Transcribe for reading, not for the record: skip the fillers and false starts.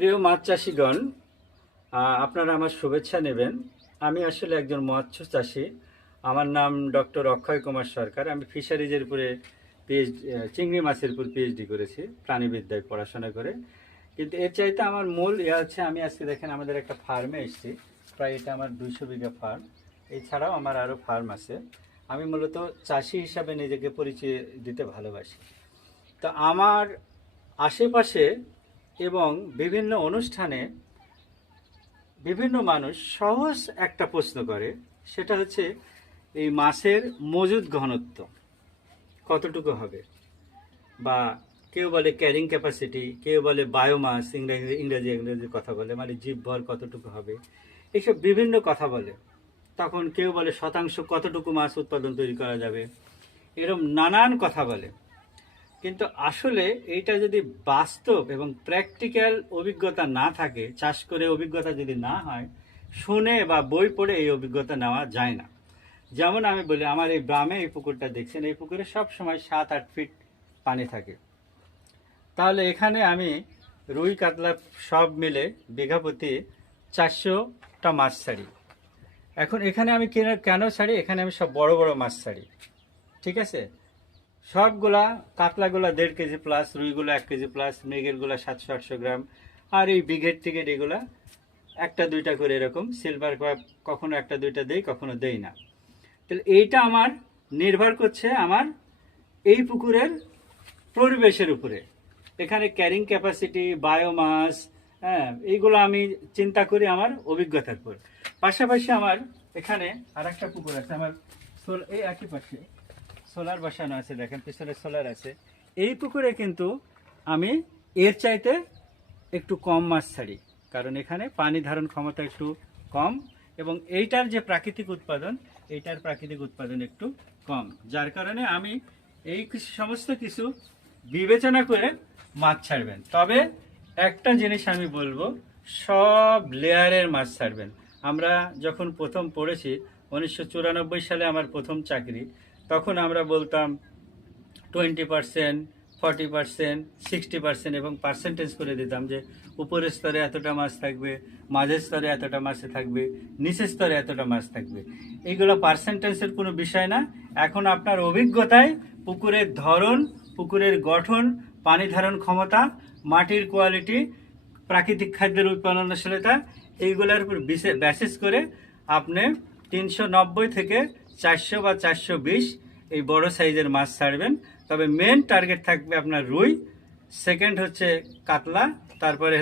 প্রিয় মাছ চাষিগণ, আপনারা আমার শুভেচ্ছা নেবেন। আমি আসলে একজন মৎস্য চাষি। আমার নাম ডক্টর অক্ষয় কুমার সরকার। আমি ফিশারিজের উপরে পিএইচডি, চিংড়ি মাছের উপর পিএইচডি করেছি প্রাণীবিদ্যায় পড়াশোনা করে। কিন্তু এর চাইতে আমার মূল হচ্ছে, আমি আজকে দেখেন আমাদের একটা ফার্মে এসেছি। প্রায় এটা আমার 200 বিঘা ফার্ম। এছাড়াও আমার আরও ফার্ম আছে। আমি মূলত চাষি হিসাবে নিজেকে পরিচয় দিতে ভালোবাসি। তো আমার আশেপাশে এবং বিভিন্ন অনুষ্ঠানে বিভিন্ন মানুষ সহজ একটা প্রশ্ন করে, সেটা হচ্ছে এই মাছের মজুদ ঘনত্ব কতটুকু হবে, বা কেউ বলে ক্যারিং ক্যাপাসিটি, কেউ বলে বায়োমাস, ইংরেজি কথা বলে, মানে জীবভর কতটুকু হবে, এইসব বিভিন্ন কথা বলে। তখন কেউ বলে শতাংশ কতটুকু মাছ উৎপাদন তৈরি করা যাবে, এরকম নানান কথা বলে। কিন্তু আসলে এইটা যদি বাস্তব এবং প্র্যাকটিক্যাল অভিজ্ঞতা না থাকে, চাষ করে অভিজ্ঞতা যদি না হয়, শুনে বা বই পড়ে এই অভিজ্ঞতা নেওয়া যায় না। যেমন আমি বলি, আমার এই গ্রামে এই পুকুরটা দেখছেন, এই পুকুরে সব সময় 7-8 ফিট পানি থাকে। তাহলে এখানে আমি রুই কাতলা সব মিলে বিঘা প্রতি 400টা মাছ ছাড়ি। এখন এখানে আমি কেন ছাড়ি, এখানে আমি সব বড় বড় মাছ ছাড়ি, ঠিক আছে? সবগুলা কাতলাগুলা 1.5 কেজি প্লাস, রুইগুলো 1 কেজি প্লাস, মৃগেলগুলা 700-800 গ্রাম, আর এই বিঘের টিকেট এগুলা একটা দুইটা করে এরকম সিলভার কখনো একটা দুইটা দেই, কখনো দেই না। তাহলে এইটা আমার নির্ভর করছে আমার এই পুকুরের পরিবেশের উপরে। এখানে ক্যারিং ক্যাপাসিটি, বায়োমাস, হ্যাঁ, এইগুলো আমি চিন্তা করি আমার অভিজ্ঞতার পর। পাশাপাশি আমার এখানে আর একটা পুকুর আছে, আমার এই একই পাশে সোলার বসানো আছে, দেখেন পিছনে সোলার আছে। এই পুকুরে কিন্তু আমি এর চাইতে একটু কম মাছ ছাড়ি, কারণ এখানে পানি ধারণ ক্ষমতা একটু কম, এবং এইটার যে প্রাকৃতিক উৎপাদন, এইটার প্রাকৃতিক উৎপাদন একটু কম, যার কারণে আমি এই সমস্ত কিছু বিবেচনা করে মাছ ছাড়বেন। তবে একটা জিনিস আমি বলবো, সব লেয়ারের মাছ ছাড়বেন। আমরা যখন প্রথম পড়েছি 1994 সালে আমার প্রথম চাকরি, তখন আমরা বলতাম 20%, 40%, 60%, এবং পার্সেন্টেজ করে দিতাম যে উপরের স্তরে এতটা মাছ থাকবে, মাঝের স্তরে এতটা মাছ থাকবে, নিচের স্তরে এতটা মাছ থাকবে। এইগুলো পার্সেন্টেজের কোনো বিষয় না। এখন আপনার অভিজ্ঞতায় পুকুরের ধরন, পুকুরের গঠন, পানি ধারণ ক্ষমতা, মাটির কোয়ালিটি, প্রাকৃতিক খাদ্যের উৎপাদনশীলতা, এইগুলোর উপর বেসিস করে আপনি 390 থেকে 400 বা 420 এই বড় সাইজের মাছ ছাড়বেন। তবে মেন টার্গেট থাকবে আপনার রুই, সেকেন্ড হচ্ছে কাতলা, তারপরে